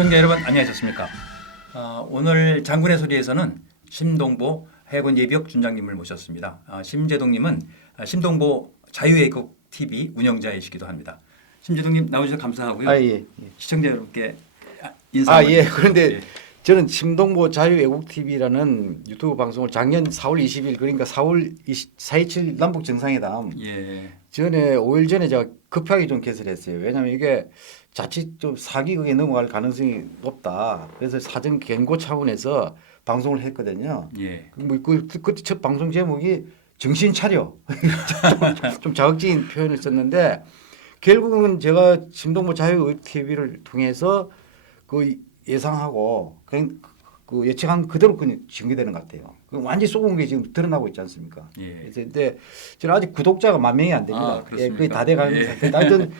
시청자 여러분 안녕하셨습니까? 오늘 장군의 소리에서는 심동보 해군 예비역 준장님을 모셨습니다. 심재동님은 심동보 자유애국 TV 운영자이시기도 합니다. 심재동님 나오셔서 감사하고요. 예. 시청자 여러분께 인사. 예. 그런데 예. 저는 심동보 자유애국 TV라는 유튜브 방송을 작년 4월 20일 그러니까 4.27 남북 정상회담 전에 5일 전에 제가 급하게 좀 개설했어요. 왜냐하면 이게 자칫 좀 사기극에 넘어갈 가능성이 높다. 그래서 사전 경고 차원에서 방송을 했거든요. 그때 첫 방송 제목이 정신 차려. 좀 자극적인 표현을 썼는데 결국은 제가 심동보 자유애국 TV를 통해서 그 예상하고 그 예측한 그대로 그냥 전개되는 것 같아요. 완전히 쏘은 게 지금 드러나고 있지 않습니까? 그래서 근데 저는 아직 구독자가 10,000명이 안 됩니다. 거의 다 돼가는 상태. 하여튼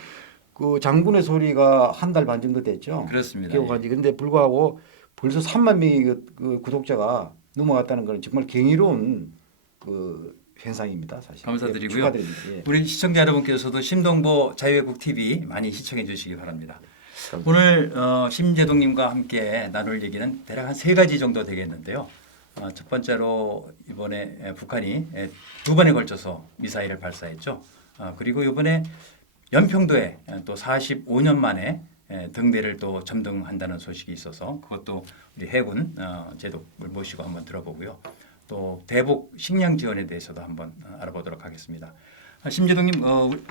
그 장군의 소리가 한 달 반 정도 됐죠. 그렇습니다. 기억하지. 그런데 불구하고 벌써 30,000명이 그 구독자가 넘어갔다는 것은 정말 경이로운 그 현상입니다. 사실. 감사드리고요. 축하드립니다. 우리 시청자 여러분께서도 심동보 자유애국 TV 많이 시청해 주시기 바랍니다. 오늘 심재동님과 함께 나눌 얘기는 대략 한 3가지 정도 되겠는데요. 첫 번째로 이번에 북한이 2번에 걸쳐서 미사일을 발사했죠. 그리고 이번에 연평도에 또 45년 만에 등대를 또 점등한다는 소식이 있어서 그것도 우리 해군 제독을 모시고 한번 들어보고요. 또 대북 식량 지원에 대해서도 한번 알아보도록 하겠습니다. 심재동님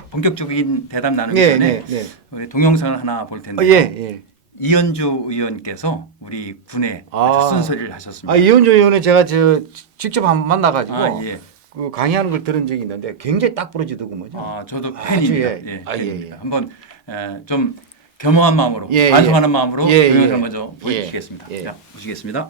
본격적인 대답 나누기 전에 우리 동영상을 하나 볼 텐데요. 이현주 의원께서 우리 군에 아주 쓴소리를 하셨습니다. 이현주 의원은 제가 직접 한번 만나가지고 그 강의하는 걸 들은 적이 있는데 굉장히 딱 부러지더군요. 저도 팬입니다. 팬입니다. 한번 좀 겸허한 마음으로 반성하는 마음으로 동영상을 먼저 보여주시겠습니다. 자, 보시겠습니다.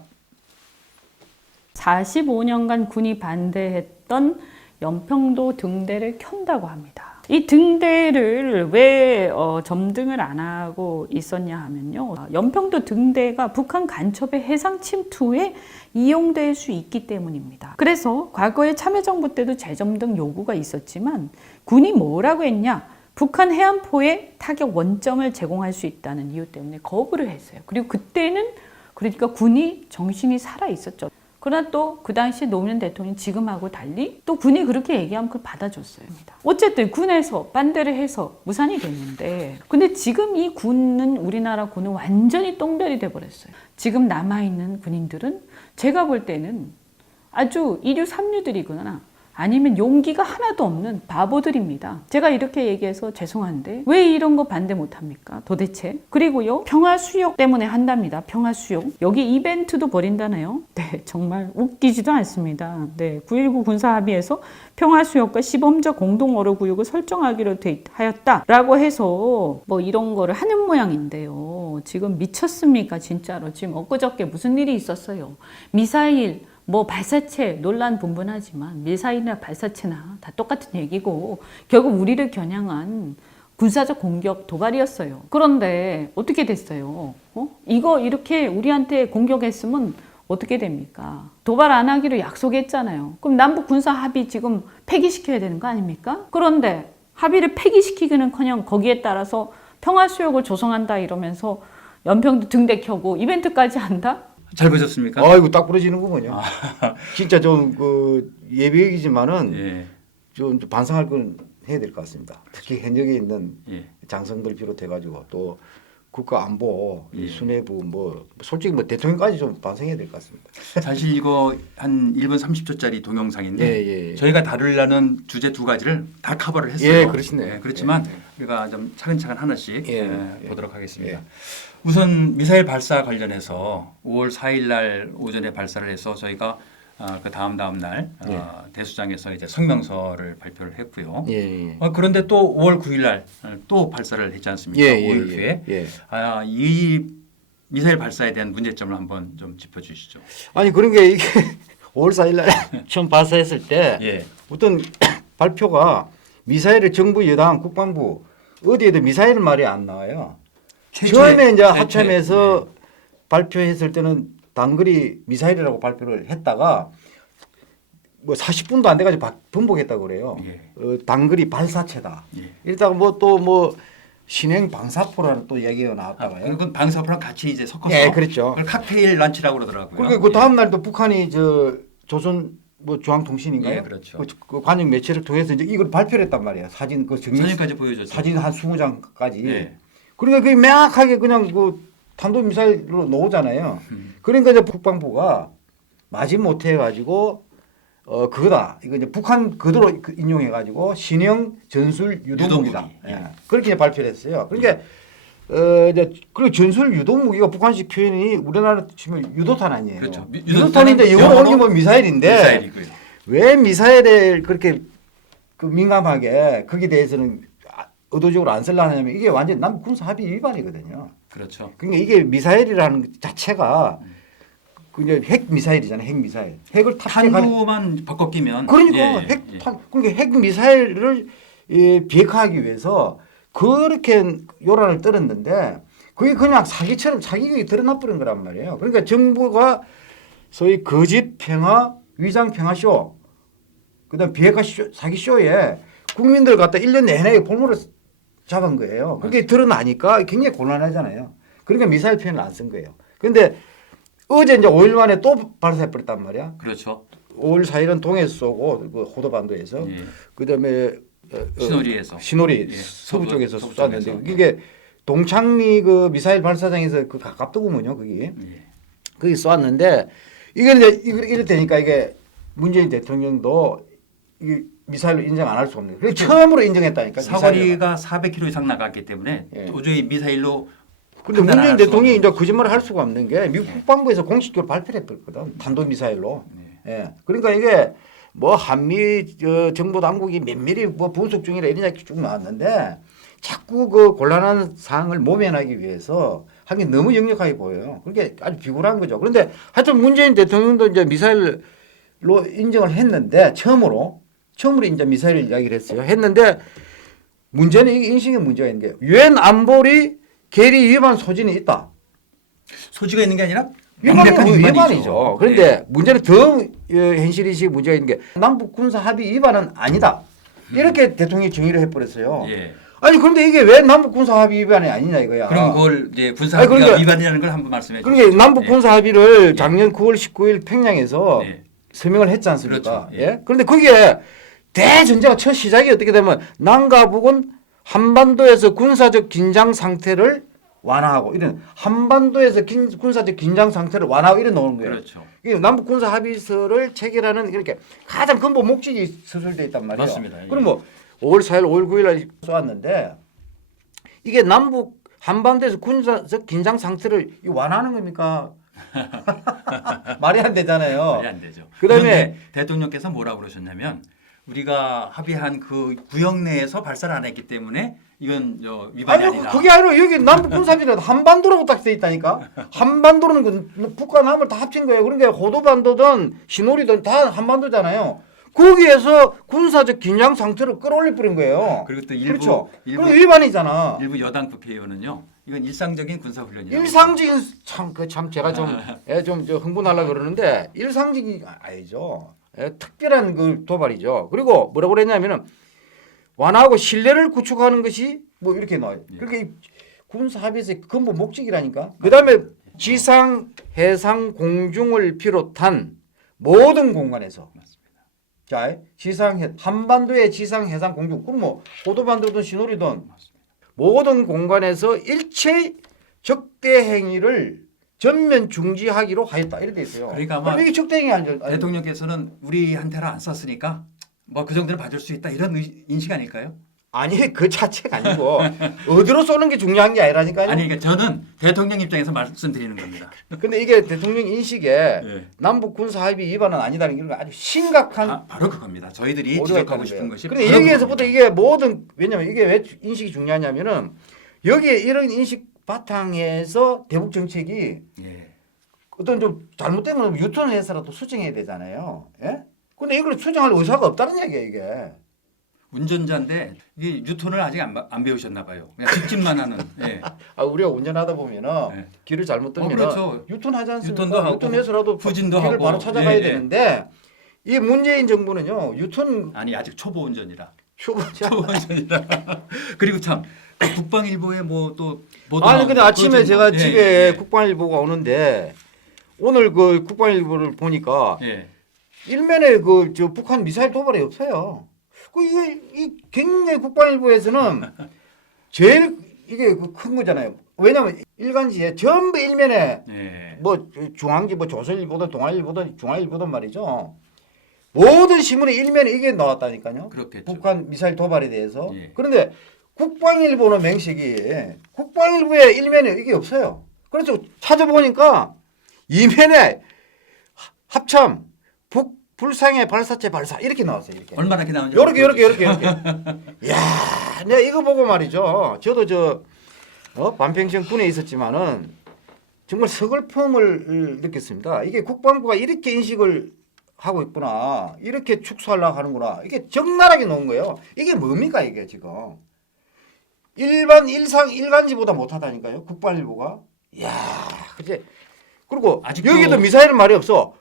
45년간 군이 반대했던 연평도 등대를 켠다고 합니다. 이 등대를 왜 점등을 안 하고 있었냐 하면요. 연평도 등대가 북한 간첩의 해상 침투에 이용될 수 있기 때문입니다. 그래서 과거에 참여정부 때도 재점등 요구가 있었지만 군이 뭐라고 했냐. 북한 해안포에 타격 원점을 제공할 수 있다는 이유 때문에 거부를 했어요. 그리고 그때는 그러니까 군이 정신이 살아 있었죠. 그러나 또 그 당시 노무현 대통령이 지금하고 달리 또 군이 그렇게 얘기하면 그걸 받아줬어요. 어쨌든 군에서 반대를 해서 무산이 됐는데 근데 지금 이 군은 우리나라 군은 완전히 똥별이 돼버렸어요. 지금 남아있는 군인들은 제가 볼 때는 아주 이류 삼류들이거나 아니면 용기가 하나도 없는 바보들입니다. 제가 이렇게 얘기해서 죄송한데 왜 이런 거 반대 못합니까? 도대체. 그리고요. 평화수역 때문에 한답니다. 평화수역. 여기 이벤트도 벌인다네요. 네, 정말 웃기지도 않습니다. 네, 9.19 군사합의에서 평화수역과 시범적 공동어로구역을 설정하기로 하였다라고 해서 뭐 이런 거를 하는 모양인데요. 지금 미쳤습니까? 진짜로. 지금 엊그저께 무슨 일이 있었어요. 미사일 뭐 발사체 논란 분분하지만 미사일이나 발사체나 다 똑같은 얘기고 결국 우리를 겨냥한 군사적 공격 도발이었어요. 그런데 어떻게 됐어요? 이거 이렇게 우리한테 공격했으면 어떻게 됩니까? 도발 안 하기로 약속했잖아요. 그럼 남북 군사 합의 지금 폐기시켜야 되는 거 아닙니까? 그런데 합의를 폐기시키기는커녕 거기에 따라서 평화수역을 조성한다 이러면서 연평도 등대 켜고 이벤트까지 한다? 잘 보셨습니까? 아이고 딱 부러지는구먼요. 진짜 좀 그 예비역이지만은 좀 반성할 건 해야 될 것 같습니다. 특히 현역에 있는 장성들 비롯해가지고 또 국가 안보, 수뇌부 뭐 솔직히 뭐 대통령까지 좀 반성해야 될 것 같습니다. 사실 이거 한 1분 30초짜리 동영상인데 저희가 다루려는 주제 2가지를 다 커버를 했어요. 그렇습니다. 그렇지만 우리가 좀 차근차근 하나씩 보도록 하겠습니다. 우선 미사일 발사 관련해서 5월 4일 날 오전에 발사를 해서 저희가 그 다음 날 대수장에서 이제 성명서를 발표를 했고요. 그런데 또 5월 9일 날 또 발사를 했지 않습니까? 5일 후에. 이 미사일 발사에 대한 문제점을 한번 좀 짚어주시죠. 아니 그런 게 이게 5월 4일 날 처음 발사했을 때 어떤 발표가 미사일을 정부 여당 국방부 어디에도 미사일 말이 안 나와요. 처음에 이제 합참에서 발표했을 때는 단거리 미사일이라고 발표를 했다가 뭐 40분도 안 돼가지고 번복했다고 그래요. 단거리 발사체다. 이러다가 뭐 또 뭐 신행 방사포라는 또 얘기가 나왔다고요. 그건 방사포랑 같이 이제 섞어서 예, 그렇죠. 그걸 칵테일 란치라고 그러더라고요. 그러니까 그 다음 날도 북한이 저 조선 뭐 중앙통신인가요? 예, 그렇죠. 그 관영 매체를 통해서 이제 이걸 발표를 했단 말이에요. 사진 그 정리 사진까지 보여줬죠. 사진 한 20장까지. 예. 그러니까 그게 명확하게 그냥 그 탄도미사일로 나오잖아요. 그러니까 이제 국방부가 마지못해 가지고 그거다. 이거 이제 북한 그대로 인용해 가지고 신형 전술 유도무기다. 유도무기. 예. 예. 그렇게 발표를 했어요. 그러니까 이제 그리고 전술 유도무기가 북한식 표현이 우리나라 치면 유도탄 아니에요. 그렇죠. 유도탄인데 영어로 옮기면 미사일인데 미사일이고요. 왜 미사일에 그렇게 그 민감하게 거기에 대해서는 의도적으로 안 쓰려냐면 이게 완전 남북 군사 합의 위반이거든요. 그렇죠. 그러니까 이게 미사일이라는 것 자체가 그냥 핵 미사일이잖아요. 핵 미사일. 핵을 탑재하는 탄두만 바꿔 끼면 그러니까 예, 핵 예. 그러니까 핵 미사일을 비핵화하기 위해서 그렇게 요란을 떨었는데 그게 그냥 사기처럼 사기극이 드러나 버린 거란 말이에요. 그러니까 정부가 소위 거짓 평화, 위장 평화 쇼, 그다음 비핵화 쇼, 사기 쇼에 국민들 갖다 1년 내내 볼모를 잡은 거예요. 그게 드러나니까 굉장히 곤란하잖아요. 그러니까 미사일 표현을 안 쓴 거예요. 그런데 어제 이제 5일 만에 또 발사해 버렸단 말이야. 그렇죠. 5일 4일은 동해에서 쏘고 그 호도반도에서 예. 그다음에 신호리 예, 서부 서부 쪽에서 서부 쐈는데 쪽에서. 이게 동창리 그 미사일 발사장에서 그 가깝더군요. 거기 예. 거기 쐈는데 이게 이제 이렇게 되니까 이게 문재인 대통령도 이 미사일로 인정 안 할 수 없는. 그래서 처음으로 인정했다니까. 사거리가 400km 이상 나갔기 때문에 예. 도저히 미사일로 근데 판단을 문재인 할 수가 대통령이 없는 이제 거짓말을 할 수가 없는 게 미국 국방부에서 공식적으로 발표를 했거든. 단도 미사일로. 예. 그러니까 이게 뭐 한미 정보 당국이 면밀히 뭐 분석 중이라 이런 이야기 쭉 나왔는데 자꾸 그 곤란한 상황을 모면하기 위해서 한 게 너무 역력하게 보여요. 그게 아주 비굴한 거죠. 그런데 하여튼 문재인 대통령도 이제 미사일로 인정을 했는데 처음으로 이제 미사일 이야기를 했어요. 했는데 문제는 이게 인식의 문제가 있는 게 유엔 안보리 계리 위반 소지는 있다. 소지가 있는 게 아니라 위반이죠. 명백한 위반이죠. 그런데 문제는 더 현실이식 문제가 있는 게 남북 군사 합의 위반은 아니다. 이렇게 대통령이 정의를 해버렸어요. 예. 아니 그런데 이게 왜 남북 군사 합의 위반이 아니냐 이거야. 그럼 그걸 이제 군사 아니, 합의가 그러니까 위반이라는 걸 한번 말씀해 주시죠. 그러니까 남북 예. 군사 합의를 작년 9월 19일 평양에서 예. 서명을 했지 않습니까? 그렇죠. 예. 그런데 거기에 대전제가 첫 시작이 어떻게 되면 남과 북은 한반도에서 군사적 긴장 상태를 완화하고 이런 한반도에서 군사적 긴장 상태를 완화하고 이런 나오는 거예요. 그렇죠. 이게 남북 군사 합의서를 체결하는 이렇게 가장 근본 목적이 서술돼 있단 말이에요. 맞습니다. 예. 그럼 뭐 5월 4일, 5월 9일 날 쏘았는데 이게 남북 한반도에서 군사적 긴장 상태를 완화하는 겁니까? 말이 안 되잖아요. 말이 안 되죠. 그다음에 그런데 대통령께서 뭐라고 그러셨냐면 우리가 합의한 그 구역 내에서 발사를 안 했기 때문에 이건 위반이 아니 아니다. 그게 아니라 여기 남북 군사합의는 한반도라고 딱 돼 있다니까. 한반도는 그 북과 남을 다 합친 거예요. 그러니까 호도반도든 신오리든 다 한반도잖아요. 거기에서 군사적 긴장 상태를 끌어올려 버린 거예요. 그리고 또 일부 그렇죠. 그럼 위반이잖아. 일부 여당 국회의원은요. 이건 일상적인 군사 훈련이라고. 일상적인 참 제가 좀 흥분하려고 그러는데 일상적인 아니죠. 특별한 그 도발이죠. 그리고 뭐라고 그랬냐면은 완화하고 신뢰를 구축하는 것이 뭐 이렇게 나와요. 그러니까 군사 합의에서의 근본 목적이라니까. 그다음에 지상, 해상, 공중을 비롯한 모든 공간에서 자, 지상, 한반도의 지상, 해상, 공중, 그럼 뭐 호도반도든 신오리든 모든 공간에서 일체 적대 행위를 전면 중지하기로 하였다. 이렇게 돼 있어요. 그러니까 아마 이게 적대 행위 아니죠? 대통령께서는 우리한테는 안 썼으니까 뭐 그 정도는 봐줄 수 있다 이런 인식 아닐까요? 아니 그 자체가 아니고 어디로 쏘는 게 중요한 게 아니라니까요. 아니 그러니까 저는 대통령 입장에서 말씀드리는 겁니다. 근데 이게 대통령 인식에 네. 남북 군사 합의 위반은 아니다는 게 아주 심각한 바로 그겁니다. 저희들이 오류가 지적하고 있다는 싶은 거예요. 것이 근데 바로 여기에서부터 그겁니다. 이게 모든 왜냐면 이게 왜 인식이 중요하냐면은 여기에 이런 인식 바탕에서 대북 정책이 예. 어떤 좀 잘못된 건 유턴을 해서라도 수정해야 되잖아요. 예? 근데 이걸 수정할 의사가 없다는 얘기예요, 이게. 운전자인데 이게 유턴을 아직 안 배우셨나 봐요. 그냥 직진만 하는. 예. 우리가 운전하다 보면은 네. 길을 잘못 들면 그렇죠. 유턴하지 않습니까? 유턴도 하고 유턴해서라도 후진도 길을 하고. 바로 찾아가야 예, 예. 되는데 이 문재인 정부는요 유턴 아니 아직 초보 운전이라. 휴가 초보 운전이라. 그리고 참 국방일보에 뭐 또 아니 근데 아침에 제가 집에 예. 국방일보가 오는데 오늘 그 국방일보를 보니까 예. 일면에 그 저 북한 미사일 도발이 없어요. 그 이게 이 굉장히 국방일보에서는 제일 이게 큰 거잖아요. 왜냐하면 일간지에 전부 일면에 예. 뭐 중앙지 뭐 조선일보든 동아일보든 중앙일보든 말이죠. 모든 신문의 일면에 이게 나왔다니까요. 그렇겠죠. 북한 미사일 도발에 대해서. 예. 그런데 국방일보는 맹식이 국방일보에 일면에 이게 없어요. 그래서 찾아보니까 이면에 합참 불상의 발사체 발사 이렇게 나왔어요. 이렇게. 얼마나 이렇게 나오는지 요렇게. 야, 내가 이거 보고 말이죠. 저도 반평생 군에 있었지만은 정말 서글픔을 느꼈습니다. 이게 국방부가 이렇게 인식을 하고 있구나. 이렇게 축소하려고 하는구나. 이게 적나라하게 놓은 거예요. 이게 뭡니까 이게 지금. 일간지보다 못하다니까요. 국방일보가. 이야, 그치. 그리고 아직도 여기도 미사일은 말이 없어.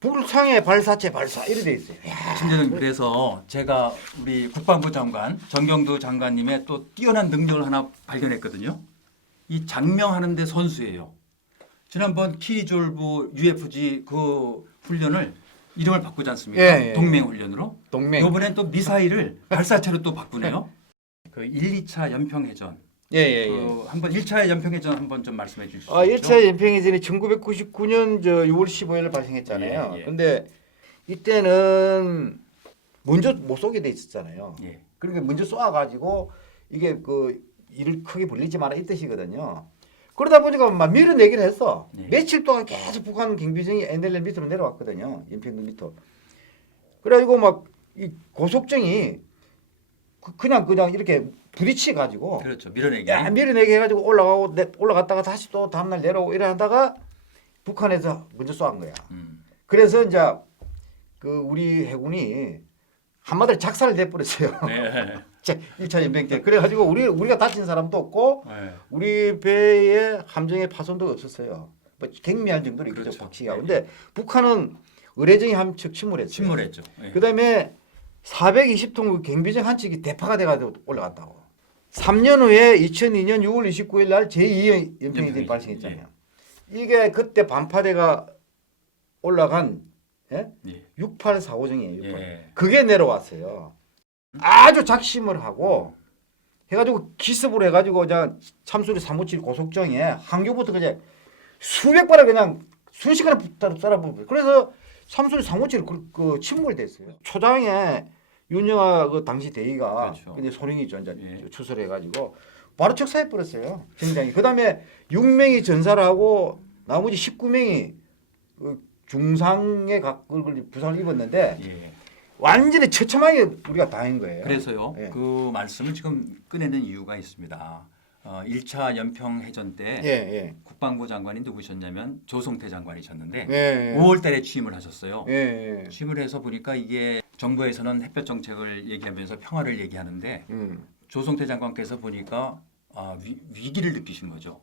북상의 발사체 발사 이렇게 돼 있어요. 심재동 그래서 제가 우리 국방부 장관 정경두 장관님의 또 뛰어난 능력을 하나 발견했거든요. 이 장명하는데 선수예요. 지난번 키졸브 UFG 그 훈련을 이름을 바꾸지 않습니까? 예, 예. 동맹 훈련으로. 동맹. 이번엔 또 미사일을 발사체로 또 바꾸네요. 그 1, 2차 연평해전. 예. 그 한번 1차 연평해전 한번 좀 말씀해 주실 수 있죠? 1차 연평해전이 1999년 6월 15일 발생했잖아요. 예, 예. 근데 이때는 먼저 못 쏘게 돼 있었잖아요. 예. 그러니까 먼저 쏘아가지고 이게 그 일을 크게 벌리지 마라 이 뜻이거든요. 그러다 보니까 막 밀어내긴 했어. 네. 며칠 동안 계속 북한 경비정이 NLL 밑으로 내려왔거든요. 연평도 밑으로. 그래가지고 막 이 고속정이 그냥 이렇게 부딪혀 가지고 그렇죠. 밀어내기. 밀어내게 해가지고 올라갔다가 다시 또 다음날 내려오고 이래 하다가 북한에서 먼저 쏘은 거야. 그래서 이제 그 우리 해군이 한마디로 작살을 내버렸어요. 네. 1차 연평 때. 그래가지고 우리가 다친 사람도 없고 네. 우리 배에 함정에 파손도 없었어요. 뭐 경미한 정도로 있죠. 그렇죠. 박치기가. 네. 근데 북한은 의뢰정이 한 척 침몰했어요. 침몰했죠. 네. 그다음에 420통 경비정 한 척이 대파가 돼가지고 올라갔다고. 3년 후에 2002년 6월 29일 날 제2의 연평해전이 발생했잖아요. 이게 그때 반파대가 올라간 예? 예. 6845정이에요. 68. 예. 그게 내려왔어요. 아주 작심을 하고 해가지고 기습으로 해가지고 그냥 참수리 357 고속정에 항교부터 그냥 수백 발을 그냥 순식간에 쏴라보고 그래서 참수리 357 그 침몰됐어요. 초장에 윤영아 그 당시 대위가 그렇죠. 근데 소령이죠. 이제 예. 추설해가지고 바로 척사해 버렸어요. 굉장히. 그다음에 6명이 전사를 하고 나머지 19명이 그 중상의 각을 부상을 입었는데 예. 완전히 처참하게 우리가 당한 거예요. 그래서요. 예. 그 말씀을 지금 꺼내는 이유가 있습니다. 1차 연평해전 때 예. 국방부 장관이 누구셨냐면 조성태 장관이셨는데 예. 5월 달에 취임을 하셨어요. 예. 취임을 해서 보니까 이게 정부에서는 햇볕 정책을 얘기하면서 평화를 얘기하는데 조성태 장관께서 보니까 위기를 느끼신 거죠.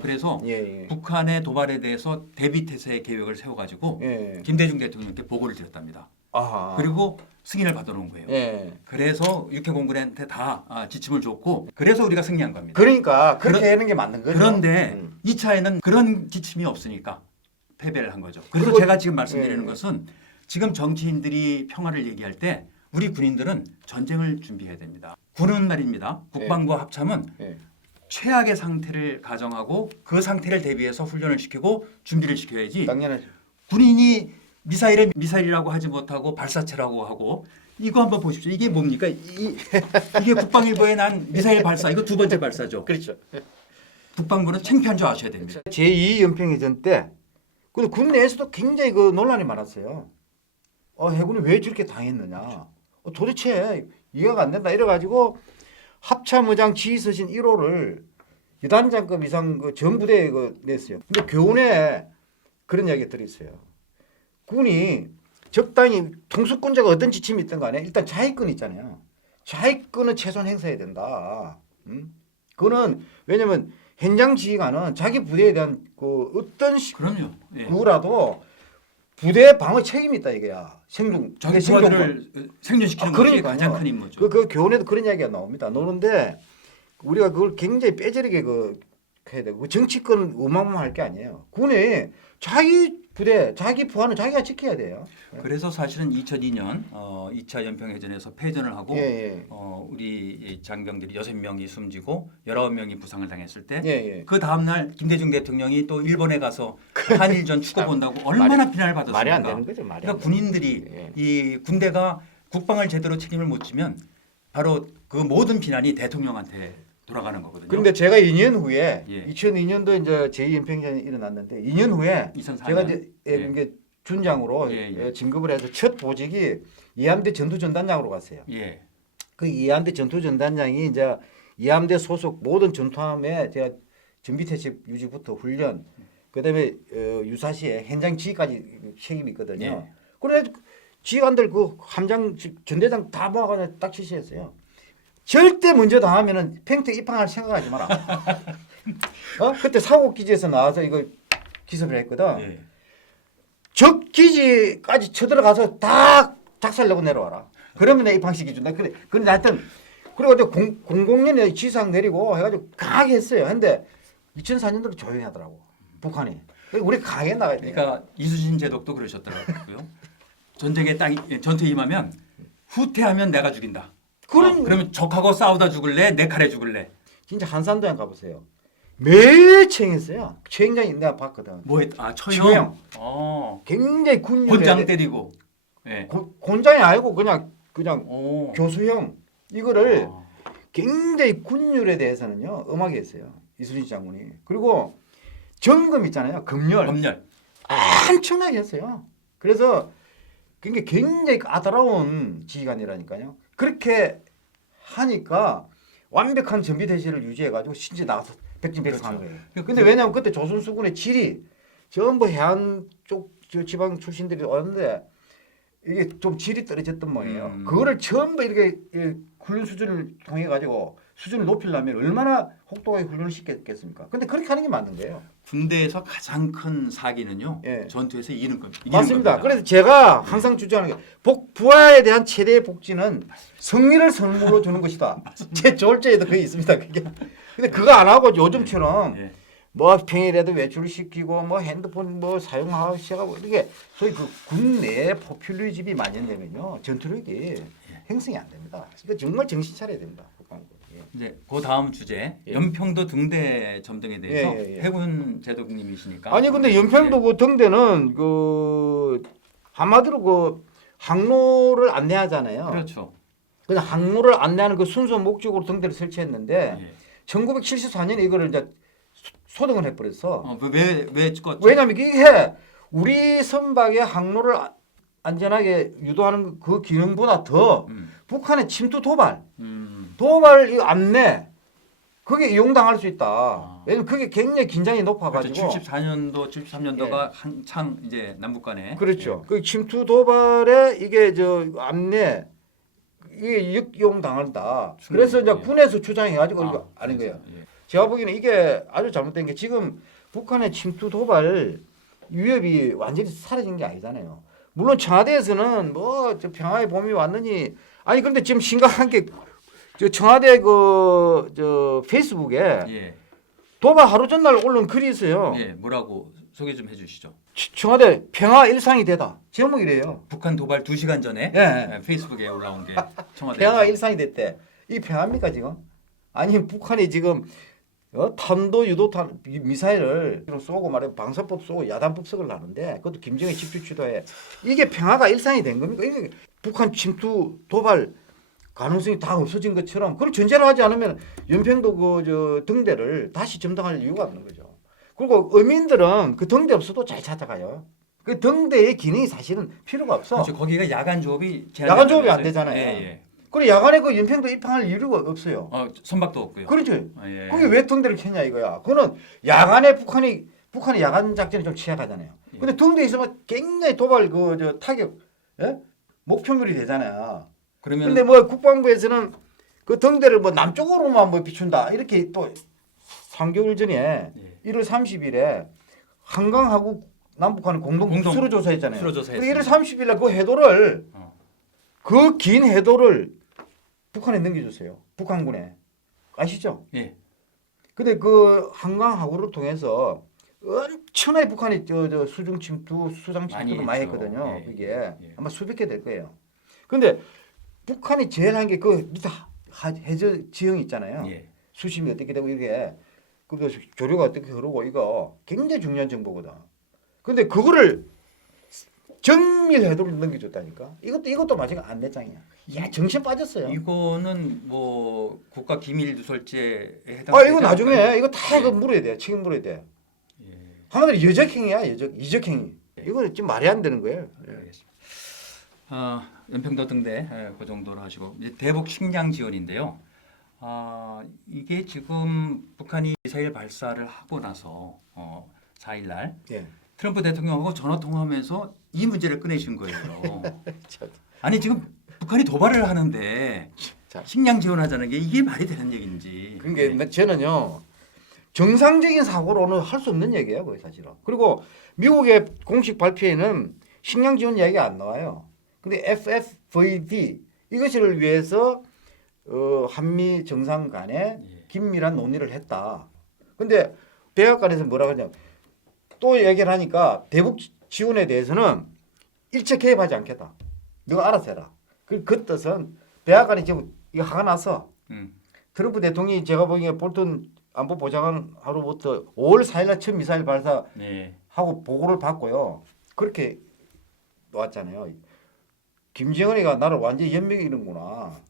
그래서 예. 북한의 도발에 대해서 대비 태세 계획을 세워가지고 예. 김대중 대통령께 보고를 드렸답니다. 아하. 그리고 승인을 받아놓은 거예요. 예. 그래서 육해공군한테 다 지침을 줬고 그래서 우리가 승리한 겁니다. 그러니까 그렇게 하는 게 맞는 거죠. 그런데 2차에는 그런 지침이 없으니까 패배를 한 거죠. 그래서 그리고- 제가 지금 말씀드리는 예. 것은 지금 정치인들이 평화를 얘기할 때 우리 군인들은 전쟁을 준비해야 됩니다. 군은 말입니다. 국방부와 합참은 예. 최악의 상태를 가정하고 그 상태를 대비해서 훈련을 시키고 준비를 시켜야지 당연하죠. 군인이 미사일을 미사일이라고 하지 못하고 발사체라고 하고 이거 한번 보십시오. 이게 뭡니까? 이게 국방일보에 난 미사일 발사. 이거 두 번째 발사죠. 그렇죠. 국방부는 창피한 줄 아셔야 됩니다. 제2 연평해전 때 근데 군 내에서도 굉장히 그 논란이 많았어요. 해군이 왜 저렇게 당했느냐. 도대체 이해가 안 된다. 이래가지고 합참의장 지휘서신 1호를 여단장급 이상 그 전부대에 냈어요. 근데 교훈에 그런 이야기가 들어있어요. 군이 적당히 통수권자가 어떤 지침이 있든 간에 일단 자위권 있잖아요. 자위권은 최소한 행사해야 된다. 그거는 왜냐면 현장 지휘관은 자기 부대에 대한 그 어떤 그럼요. 예. 누구라도 부대 방어 책임이 있다 이게야. 자기 생존권. 부하들을 생존시키는 것이 그러니까요. 가장 큰 임무죠. 그 교훈에도 그런 이야기가 나옵니다. 노는데 우리가 그걸 굉장히 빼저리게 해야 되고 정치권 어마어마할 게 아니에요. 군에 자기 부대, 자기 부하는 자기가 지켜야 돼요. 그래서 사실은 2002년 2차 연평해전에서 패전을 하고 예, 예. 우리 장병들이 6명이 숨지고 19명이 부상을 당했을 때 예, 예. 그 다음 날 김대중 대통령이 또 일본에 가서 한일전 추고 본다고 얼마나 비난을 받았습니까? 말이 안 되는 거죠. 말이 그러니까 안 되는 군인들이 예. 이 군대가 국방을 제대로 책임을 못 지면 바로 그 모든 비난이 대통령한테 돌아가는 거거든요. 그런데 제가 2년 후에 예. 2002년도 이제 제2연평전이 일어났는데 2년 후에 2004년? 제가 이제 예. 이게 준장으로 예. 진급을 해서 첫 보직이 이함대 전투전단장으로 갔어요. 예. 그 이함대 전투전단장이 이제 이함대 소속 모든 전투함에 제가 전비태세 유지부터 훈련, 그다음에 유사시에 현장 지휘까지 책임이 있거든요. 예. 그래 지휘관들 그 함장 전대장 다 모아가지고 딱 지시했어요. 절대 먼저 당하면은 평택 입항할 생각하지 마라. 그때 사고 기지에서 나와서 이거 기습을 했거든. 예. 적 기지까지 쳐들어가서 다 작살내고 내려와라. 그러면 내 입항시켜준다. 그래. 근데 하여튼 그리고 이제 00년에 지상 내리고 해가지고 강하게 했어요. 근데 2004년도로 조용히 하더라고. 북한이. 우리 강하게 나가야 돼. 그러니까 이수신 제독도 그러셨더라고요. 전쟁에 전투에 임하면 후퇴하면 내가 죽인다. 그러면 적하고 싸우다 죽을래? 내 칼에 죽을래? 진짜 한산도에 가보세요. 매일 챙했어요. 챙장이 내가 봤거든. 처형. 굉장히 군용. 곤장 때리고. 예. 곤장이 아니고 그냥 오. 교수형 이거를 굉장히 군율에 대해서는요 엄하게 했어요. 이수진 장군이. 그리고 점검 있잖아요. 검열. 엄청나게 했어요. 그래서 굉장히 까다로운 지휘관이라니까요. 그렇게 하니까 완벽한 전비대시를 유지해가지고 신지 나가서 백진백승한 거예요. 근데 왜냐하면 그때 조선수군의 질이 전부 해안 쪽 지방 출신들이 왔는데 이게 좀 질이 떨어졌던 모양이에요. 그거를 전부 이렇게 훈련 수준을 통해 가지고 수준을 높이려면 얼마나 혹독하게 훈련을 시켰겠습니까? 근데 그렇게 하는 게 맞는 거예요. 군대에서 가장 큰 사기는요. 예. 전투에서 이기는 겁니다. 맞습니다. 그래서 제가 항상 주장하는 게 부하에 대한 최대의 복지는 승리를 선물로 주는 것이다. 제 졸제에도 그게 있습니다. 그게. 근데 그거 안 하고 요즘처럼 예. 뭐 평일에도 외출을 시키고 뭐 핸드폰 뭐 사용하고 시작하고 이게 소위 그 군내 포퓰리즘이 만연되면요 전투력이 형성이 안 됩니다. 그러니까 정말 정신 차려야 됩니다. 이제 그 다음 주제 연평도 등대 점등에 대해서 해군 제독님이시니까 아니 근데 연평도 그 등대는 그 한마디로 그 항로를 안내하잖아요. 그렇죠. 그냥 항로를 안내하는 그 순수 목적으로 등대를 설치했는데 1974년에 이거를 이제 소등을 해버렸어. 왜 찍었죠? 왜냐하면 이게 우리 선박의 항로를 안전하게 유도하는 그 기능보다 더 북한의 침투 도발 이 안내 그게 이용당할 수 있다. 왜냐면 그게 굉장히 긴장이 높아가지고. 그렇죠. 73년도가 한창 이제 남북 간에. 그렇죠. 그 침투 도발에 이게 안내 이게 이용당한다. 그래서 이제 군에서 주장해가지고 이거 아닌 거예요. 제가 보기에는 이게 아주 잘못된 게 지금 북한의 침투 도발 위협이 완전히 사라진 게 아니잖아요. 물론 청와대에서는 뭐 평화의 봄이 왔느니 아니 근데 지금 심각한 게 청와대 페이스북에 도발 하루 전날 올린 글이 있어요. 뭐라고 소개 좀 해주시죠. 청와대 평화 일상이 되다. 제목이래요. 북한 도발 2시간 전에 페이스북에 올라온 게 청와대. 평화 일상이 됐대. 이 평화입니까 지금? 아니 북한이 지금 탄도 유도탄 미사일을 쏘고 말해 방사법 쏘고 야단법 썩을 하는데 그것도 김정일 집주 주도에 이게 평화가 일상이 된 겁니까? 이게 북한 침투 도발 가능성이 다 없어진 것처럼 그걸 전제로 하지 않으면 연평도 등대를 다시 점등할 이유가 없는 거죠. 그리고 어민들은 그 등대 없어도 잘 찾아가요. 그 등대의 기능이 사실은 필요가 없어. 그렇죠. 거기가 야간 조업이 안 되잖아요. 그리고 야간에 그 연평도 입항할 이유가 없어요. 선박도 없고요. 그렇죠. 그게 왜 등대를 켜냐 이거야. 그거는 야간에 북한이 야간 작전에 좀 취약하잖아요. 근데 등대에 있으면 굉장히 도발 타격 목표물이 되잖아요. 근데 뭐 국방부에서는 그 등대를 뭐 남쪽으로만 뭐 비춘다 이렇게 또 3개월 전에 1월 30일에 한강하고 남북한이 공동 수로 조사했잖아요. 1월 30일에 그 해도를 그 긴 해도를 북한에 넘겨줬어요. 북한군에. 아시죠? 예. 근데 그 한강 하구를 통해서 엄청나게 북한이 저 수중 침투, 수상 침투를 많이 했죠. 했거든요. 예, 그게 예. 아마 수백 개 될 거예요. 근데 북한이 제일 한 게 그 밑에 해저 지형 있잖아요. 예. 수심이 어떻게 되고 이게 그 조류가 어떻게 흐르고 이거 굉장히 중요한 정보거든. 근데 그거를 정밀해도를 넘겨줬다니까. 이것도 마찬가지 안내장이야. 야 정신 빠졌어요. 이거는 뭐 국가 기밀 누설죄에 해당. 이거 나중에 이거 다 이거 물어야 돼. 책임 물어야 돼. 예. 한마디로 여적행위야. 이적행위. 이거는 지금 말이 안 되는 거예요. 알겠습니다. 연평도 등대 그 정도로 하시고 이제 대북 식량 지원인데요. 이게 지금 북한이 미사일 발사를 하고 나서 4일날 예. 트럼프 대통령하고 전화 통화하면서 이 문제를 꺼내신 거예요. 아니 지금 북한이 도발을 하는데 자. 식량 지원하자는 게 이게 말이 되는 얘기인지. 그러니까 저는요 정상적인 사고로는 할 수 없는 얘기예요, 거의 사실은. 그리고 미국의 공식 발표에는 식량 지원 이야기가 안 나와요. 근데 FFVD 이것을 위해서 한미 정상 간에 긴밀한 논의를 했다. 근데 백악관에서 뭐라고 하냐? 또 얘기를 하니까 대북 지원에 대해서는 일체 개입하지 않겠다. 너가 알아서 해라. 그 뜻은 백악관이 지금 이거 화가 나서 트럼프 대통령이 제가 보기에 볼턴 안보 보좌관 하루부터 5월 4일날 처음 미사일 발사하고 보고를 받고요. 그렇게 놓았잖아요. 김정은이가 나를 완전히 연맥이는구나.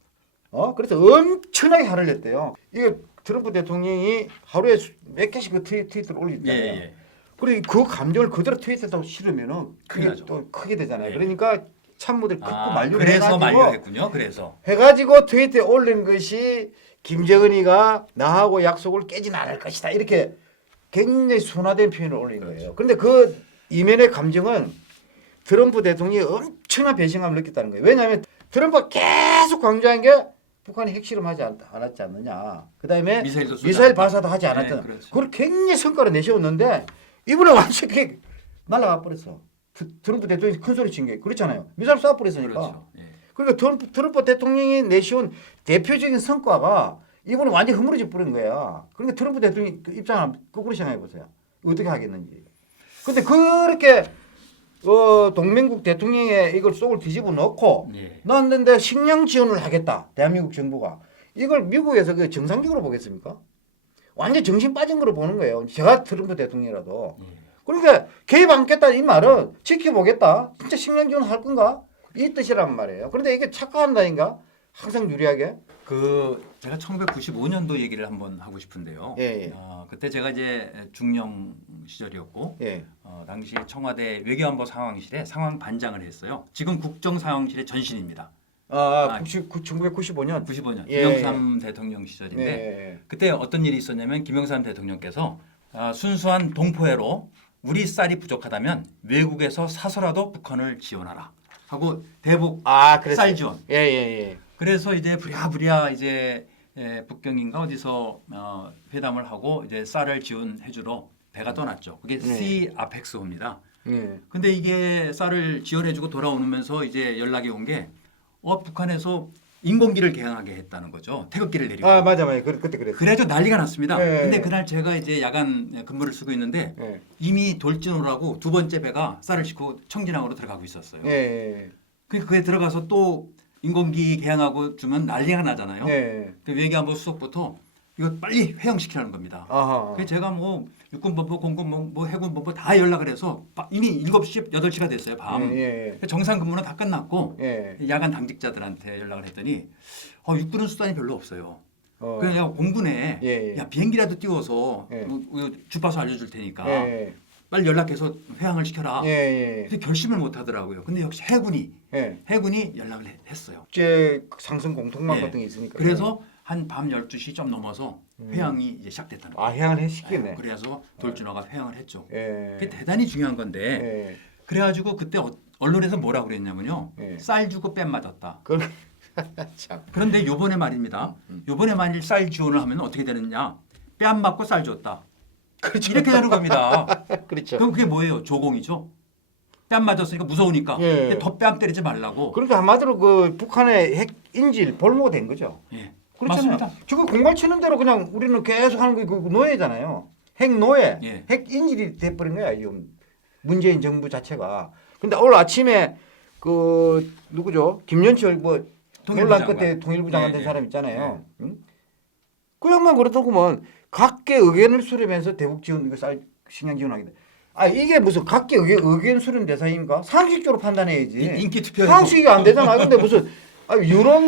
그래서 엄청나게 화를 냈대요. 이게 트럼프 대통령이 하루에 몇 개씩 그 트위터를 올리잖아요. 예. 그리고 그 감정을 그대로 트위터에 실으면은 그게 또 크게 되잖아요. 예. 그러니까 참모들 극구 만류를 그래서 해가지고 만류했군요. 그래서 해가지고 트위터에 올린 것이 김정은이가 나하고 약속을 깨진 않을 것이다. 이렇게 굉장히 순화된 표현을 올린 거예요. 그런데 그 이면의 감정은 트럼프 대통령이 엄청난 배신감을 느꼈다는 거예요. 왜냐하면 트럼프가 계속 강조한 게 북한이 핵실험하지 않았지 않느냐. 그다음에 미사일 발사도 하지 않았잖아. 네, 그렇죠. 그걸 굉장히 성과를 내세웠는데 이번에 완전히 날아가 버렸어. 트럼프 대통령이 큰 소리 친 게 그렇잖아요. 미사일 쏴 버렸으니까. 그렇죠. 예. 그러니까 트럼프 대통령이 내세운 대표적인 성과가 이번에 완전히 흐물어져 버린 거야. 그러니까 트럼프 대통령 그 입장을 거꾸로 생각해 보세요. 어떻게 하겠는지. 근데 그렇게 동맹국 대통령의 이걸 속을 뒤집어 놓고 넣었는데 식량 지원을 하겠다. 대한민국 정부가. 이걸 미국에서 그 정상적으로 보겠습니까? 완전 정신 빠진 거로 보는 거예요. 제가 트럼프 대통령이라도. 그러니까 개입 않겠다 이 말은 지켜보겠다. 진짜 식량 지원할 건가? 이 뜻이란 말이에요. 그런데 이게 착각한다니까? 항상 유리하게. 제가 1995년도 얘기를 한번 하고 싶은데요. 예. 그때 제가 이제 중령 시절이었고 예. 당시 청와대 외교안보 상황실에 상황 반장을 했어요. 지금 국정상황실의 전신입니다. 1995년. 95년 예. 김영삼 대통령 시절인데 예. 그때 어떤 일이 있었냐면 김영삼 대통령께서 순수한 동포애로 우리 쌀이 부족하다면 외국에서 사서라도 북한을 지원하라 하고 대북 쌀 지원. 예. 그래서 이제 부랴부랴 이제 북경인가 어디서 회담을 하고 이제 쌀을 지원해주러 배가 떠났죠. 그게 C 아펙스호입니다. 근데 이게 쌀을 지원해주고 돌아오면서 이제 연락이 온 게 북한에서 인공기를 개항하게 했다는 거죠. 태극기를 내리고. 맞아. 그때 그랬어요. 그래도 난리가 났습니다. 예. 근데 그날 제가 이제 야간 근무를 쓰고 있는데 이미 돌진호라고 두 번째 배가 쌀을 싣고 청진항으로 들어가고 있었어요. 그게 들어가서 또 인공기 개항하고 주면 난리가 나잖아요. 그 외교안보 수석부터 이거 빨리 회항시키라는 겁니다. 그래서 제가 뭐 육군본부, 공군본부, 해군본부 다 연락을 해서 이미 7시, 8시가 됐어요. 밤. 정상 근무는 다 끝났고 야간 당직자들한테 연락을 했더니 육군은 수단이 별로 없어요. 그래서 내가 공군에 야 비행기라도 띄워서 주파수 알려줄 테니까 빨리 연락해서 회항을 시켜라. 근데 결심을 못 하더라고요. 근데 역시 해군이 연락을 했어요. 국제 상승 공통망 같은 게 있으니까. 그래서 한 밤 12시 좀 넘어서 회항이 이제 시작됐다는 거예요. 회항을 시키네. 그래서 돌진호가 회항을 했죠. 예. 그게 대단히 중요한 건데 그래가지고 그때 언론에서 뭐라고 그랬냐면요. 쌀 주고 뺨 맞았다. 참. 그런데 요번에 말입니다. 요번에 만일 쌀 지원을 하면 어떻게 되느냐. 뺨 맞고 쌀 줬다. 그렇죠. 이렇게 되는 겁니다. 그렇죠. 그럼 그게 뭐예요? 조공이죠. 뺨 맞았으니까 무서우니까 더 뺨 때리지 말라고. 그러니까 한마디로 그 북한의 핵 인질 볼모가 된 거죠. 그렇잖아요. 맞습니다. 저거 공갈 치는 대로 그냥 우리는 계속 하는 게 그 노예잖아요. 핵 노예, 예. 핵 인질이 돼버린 거야 지금 문재인 정부 자체가. 근데 오늘 아침에 그 누구죠? 김연철 뭐 통일부 논란 장관. 끝에 통일부 장관 된 예, 사람 있잖아요. 응? 그 양반 그렇다고만 각계 의견을 수렴해서 대북 지원 이거 식량 지원하겠다. 아 이게 무슨 각계 의견 수렴 대상인가? 상식적으로 판단해야지. 인기 투표 상식이 안 되잖아. 근데 무슨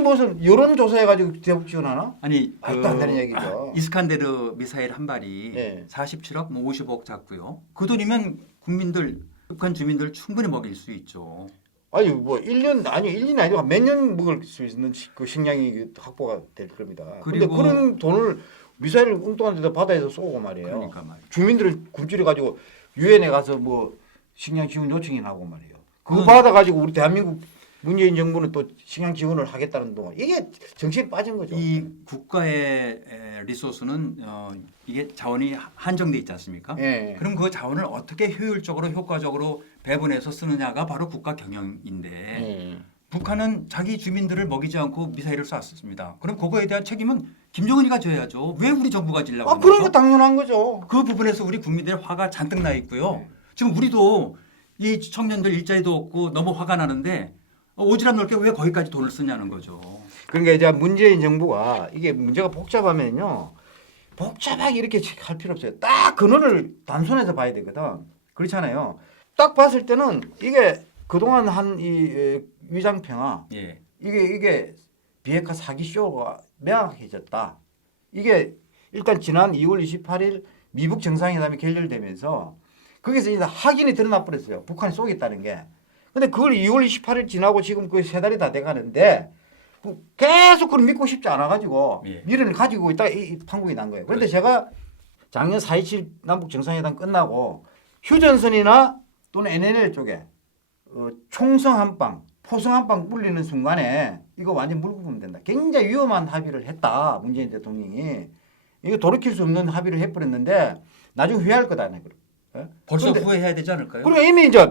무슨 여론 조사해가지고 대북 지원하나? 아니 말도 안 되는 얘기죠. 이스칸데르 미사일 한 발이 네. 47억 뭐 50억 잡고요. 그 돈이면 국민들 북한 주민들 충분히 먹일 수 있죠. 아니 뭐 1년 아니고 몇 년 먹을 수 있는 그 식량이 확보가 될 겁니다. 근데 그리고- 그런 돈을 미사일을 엉뚱한 데다 바다에서 쏘고 말이에요. 그러니까 말이에요. 주민들을 굶주려 가지고 유엔에 가서 뭐 식량 지원 요청이나 하고 말이에요. 그거 음. 받아 가지고 우리 대한민국 문재인 정부는 또 식량 지원을 하겠다는 동안 이게 정신이 빠진 거죠. 이 국가의 리소스는 이게 자원이 한정돼 있지 않습니까? 예. 그럼 그 자원을 어떻게 효율적으로 효과적으로 배분해서 쓰느냐가 바로 국가 경영인데 예. 북한은 자기 주민들을 먹이지 않고 미사일을 쐈습니다. 그럼 그거에 대한 책임은 김정은이가 져야죠. 왜 우리 정부가 지려고 아 하는 그런 거죠? 거 당연한 거죠. 그 부분에서 우리 국민들의 화가 잔뜩 나 있고요. 네. 지금 우리도 이 청년들 일자리도 없고 너무 화가 나는데 오지랖 넓게 왜 거기까지 돈을 쓰냐는 거죠. 그러니까 이제 문재인 정부가 이게 문제가 복잡하면요. 복잡하게 이렇게 할 필요 없어요. 딱 근원을 단순해서 봐야 되거든. 그렇잖아요. 딱 봤을 때는 이게 그동안 한 이 위장평화 예. 이게 비핵화 사기 쇼가 명확해졌다. 이게 일단 지난 2월 28일 미북 정상회담이 결렬되면서 거기서 이제 확인이 드러나 버렸어요. 북한이 쏘겠다는 게. 근데 그걸 2월 28일 지나고 지금 그 세 달이 다 돼가는데 계속 그걸 믿고 싶지 않아가지고 예. 미련을 가지고 있다가 이 판국이 난 거예요. 그런데 그렇죠. 제가 작년 4.27 남북 정상회담 끝나고 휴전선이나 또는 NLL 쪽에 총성 한 방, 포성 한 방 불리는 순간에 이거 완전 물고 보면 된다. 굉장히 위험한 합의를 했다. 문재인 대통령이. 이거 돌이킬 수 없는 합의를 해버렸는데 나중에 후회할 거다. 벌써 근데- 후회해야 되지 않을까요? 그러니까 이미 이제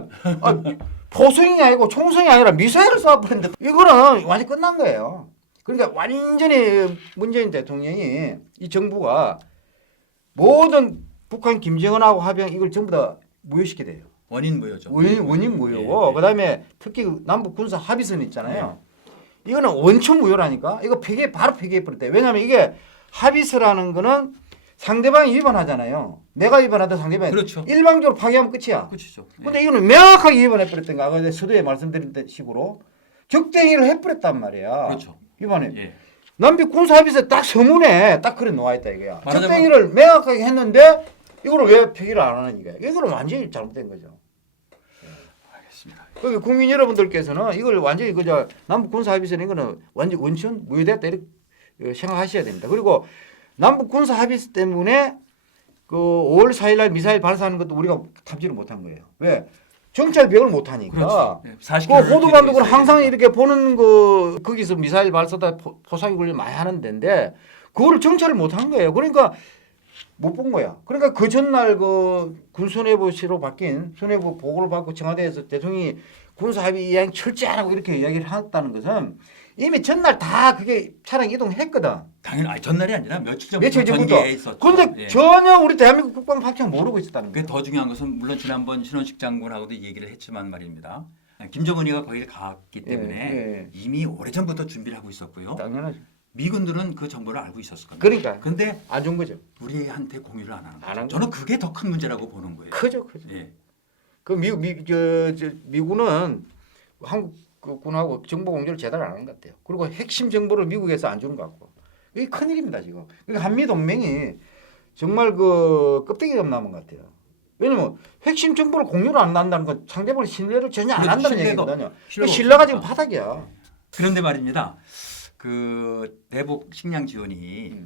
포성이 아니고 총성이 아니라 미사일을 쏴버렸는데 이거는 완전 끝난 거예요. 그러니까 완전히 문재인 대통령이 이 정부가 모든 북한 김정은하고 합의한 이걸 전부 다 무효시켜야 돼요. 원인 무효죠. 원인 무효고 예. 그다음에 특히 그 남북 군사 합의선 있잖아요. 이거는 원천 무효라니까. 이거 바로 폐기해 버렸대. 왜냐하면 이게 합의서라는 거는 상대방이 위반하잖아요. 내가 위반하다 상대방이 그렇죠. 일방적으로 파기하면 끝이야. 끝이죠. 예. 근데 이거는 명확하게 위반해 버렸던 거. 아까 서두에 말씀드린 식으로 적대행위를 해버렸단 말이야. 그렇죠. 이번에 예. 남북 군사 합의서 딱 서문에 딱 그래 놓아 있다 이거야. 말하자면- 적대행위를 명확하게 했는데 이거를 왜 폐기를 안 하는 이거야. 이거는 완전히 잘못된 거죠. 알겠습니다. 그 국민 여러분들께서는 이걸 완전히 그저 남북 군사 합의서는 이거는 완전 원천 무효됐다 이렇게 생각하셔야 됩니다. 그리고 남북 군사 합의서 때문에 그 5월 4일 날 미사일 발사하는 것도 우리가 탐지를 못한 거예요. 왜? 정찰벽을 못하니까. 그렇죠. 예. 그 40km 를 호두반도는 뒤로 항상 있어야 이렇게 보는 그 거기서 미사일 발사다 포상이 굴려 많이 하는 데인데 그거를 정찰을 못한 거예요. 그러니까 못 본 거야. 그러니까 그 전날 그 군수뇌부시로 바뀐 수뇌부 보고를 받고 청와대에서 대통령이 군사 합의 이행 철저히 안 하고 이렇게 이야기를 했다는 것은 이미 전날 다 그게 차량 이동했거든. 당연히 전날이 아니라 며칠 전부터 며칠 전부터. 전개해 있었죠. 그런데 예. 전혀 우리 대한민국 국방 파트가 모르고 있었다는 그게 거예요. 더 중요한 것은 물론 지난번 신원식 장군하고도 얘기를 했지만 말입니다. 김정은이가 거기를 갔기 때문에 예. 이미 오래전부터 준비를 하고 있었고요. 당연하죠. 미군들은 그 정보를 알고 있었을 겁니다. 그러니까 근데 안 준 거죠. 우리한테 공유를 안 하는 안 거죠. 한 저는 그게 더 큰 문제라고 보는 거예요. 크죠. 예. 그 미군은 한국 그 군하고 정보 공유를 제대로 안 하는 것 같아요. 그리고 핵심 정보를 미국에서 안 주는 것 같고 이게 큰 일입니다 지금. 그러니까 한미 동맹이 정말 그 껍데기가 남은 것 같아요. 왜냐면 핵심 정보를 공유를 안 한다는 건 상대방의 신뢰를 전혀 안 그렇죠. 한다는 신뢰가- 얘기거든요. 신뢰가 신뢰가 지금 없으니까. 바닥이야. 그런데 말입니다. 그 대북 식량 지원이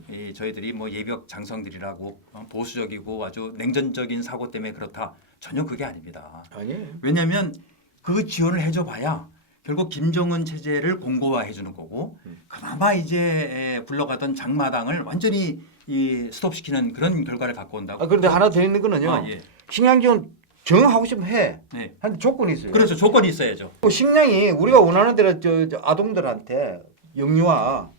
이 저희들이 뭐 예비역 장성들이라고 보수적이고 아주 냉전적인 사고 때문에 그렇다. 전혀 그게 아닙니다. 아니. 왜냐하면 그 지원을 해줘봐야 결국 김정은 체제를 공고화해 주는 거고 그나마 이제 굴러가던 장마당을 완전히 이 스톱시키는 그런 결과를 갖고 온다고. 그런데 하나 더 있는 거는요. 아, 예. 식량 지원 정하고 싶으면 해. 네. 하는데 조건이 있어요. 그렇죠. 조건이 있어야죠. 식량이 우리가 원하는 대로 저 아동들한테 영유아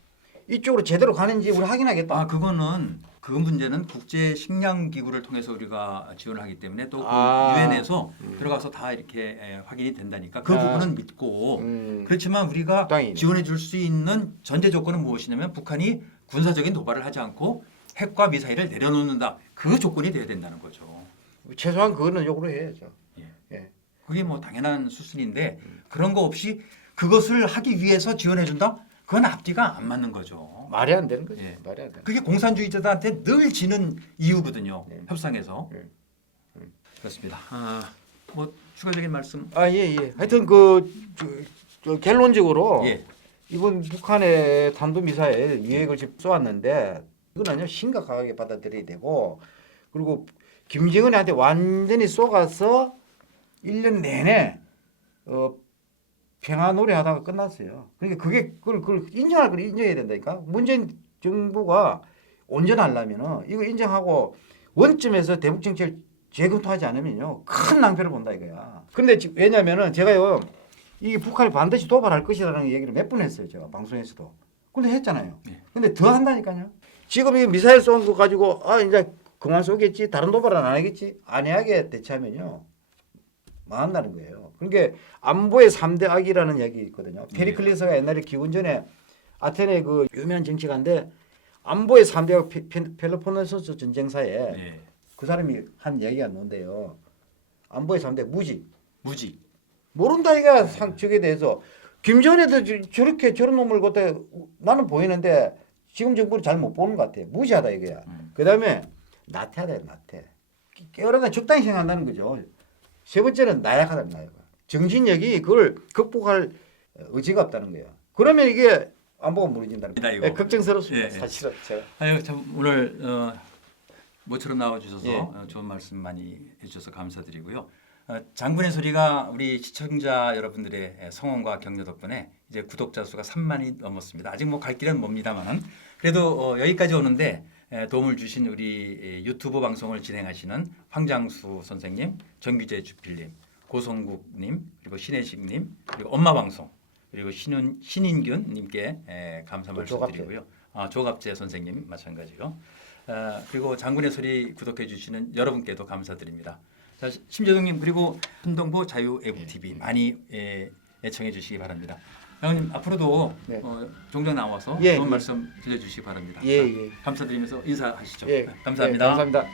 이쪽으로 제대로 가는지 우리 확인하겠다. 아 그거는 그 문제는 국제 식량 기구를 통해서 우리가 지원을 하기 때문에 또 그 유엔에서 들어가서 다 이렇게 확인이 된다니까 그 부분은 믿고 그렇지만 우리가 다행이네. 지원해 줄 수 있는 전제 조건은 무엇이냐면 북한이 군사적인 도발을 하지 않고 핵과 미사일을 내려놓는다. 그 조건이 돼야 된다는 거죠. 최소한 그거는 요구를 해야죠. 예. 예. 그게 뭐 당연한 수순인데 그런 거 없이 그것을 하기 위해서 지원해 준다? 그건 앞뒤가 안 맞는 거죠. 말이 안 되는 거죠. 예. 말이 안 되는. 그게 공산주의자들한테 늘 지는 이유거든요. 네. 협상에서. 그렇습니다. 뭐 추가적인 말씀. 예. 하여튼 저 결론적으로 예. 이번 북한의 탄도미사일 유해를 지금 쏘았는데 이거는요 심각하게 받아들여야 되고 그리고 김정은한테 완전히 쏘가서 1년 내내 평화 노래하다가 끝났어요. 그러니까 그걸 인정할 걸 인정해야 된다니까. 문재인 정부가 온전하려면은 이거 인정하고 원점에서 대북 정책을 재검토하지 않으면요 큰 낭패를 본다 이거야. 근데 왜냐면은 제가요 이 북한이 반드시 도발할 것이라는 얘기를 몇 번 했어요 제가 방송에서도. 근데 했잖아요. 네. 근데 더 한다니까요. 지금 이 미사일 쏜 거 가지고 이제 그만 쏘겠지 다른 도발은 안 하겠지 안 해하게 대처하면요 망한다는 거예요. 그러니까 안보의 3대 악이라는 얘기 있거든요. 페리클리스가 옛날에 기원전에 아테네 그 유명한 정치가인데 안보의 3대 악 펠로폰네소스 전쟁사에 네. 그 사람이 한 얘기가 있는데요. 안보의 3대 무지. 모른다 이가 상측에 대해서 김정은에도 저렇게 저런 놈을 그때 나는 보이는데 지금 정부는 잘 못 보는 것 같아. 무시하다 이거야. 그다음에 나태하다 나태. 깨어나다 적당히 생각한다는 거죠. 세 번째는 나약하다 나약. 정신력이 그걸 극복할 의지가 없다는 거예요. 그러면 이게 안보가 무너진다는 거예요. 이거. 걱정스럽습니다. 예. 사실은 제가. 아유 참 오늘 모처럼 나와주셔서 예. 좋은 말씀 많이 해주셔서 감사드리고요. 장군의 소리가 우리 시청자 여러분들의 성원과 격려 덕분에 이제 구독자 수가 3만이 넘었습니다. 아직 뭐 갈 길은 멉니다만은 그래도 여기까지 오는데 도움을 주신 우리 유튜브 방송을 진행하시는 황장수 선생님, 정규재 주필님, 고성국님, 그리고 신혜식님, 그리고 엄마 방송, 그리고 신인균님께 감사 말씀드리고요. 조갑재 선생님 마찬가지요. 그리고 장군의 소리 구독해 주시는 여러분께도 감사드립니다. 자, 심재동님 그리고 신동보 자유애국TV 많이 애청해 주시기 바랍니다. 장군님 앞으로도 네. 종종 나와서 예, 좋은 예. 말씀 들려주시기 바랍니다. 예. 감사드리면서 인사하시죠. 예. 감사합니다. 예, 감사합니다.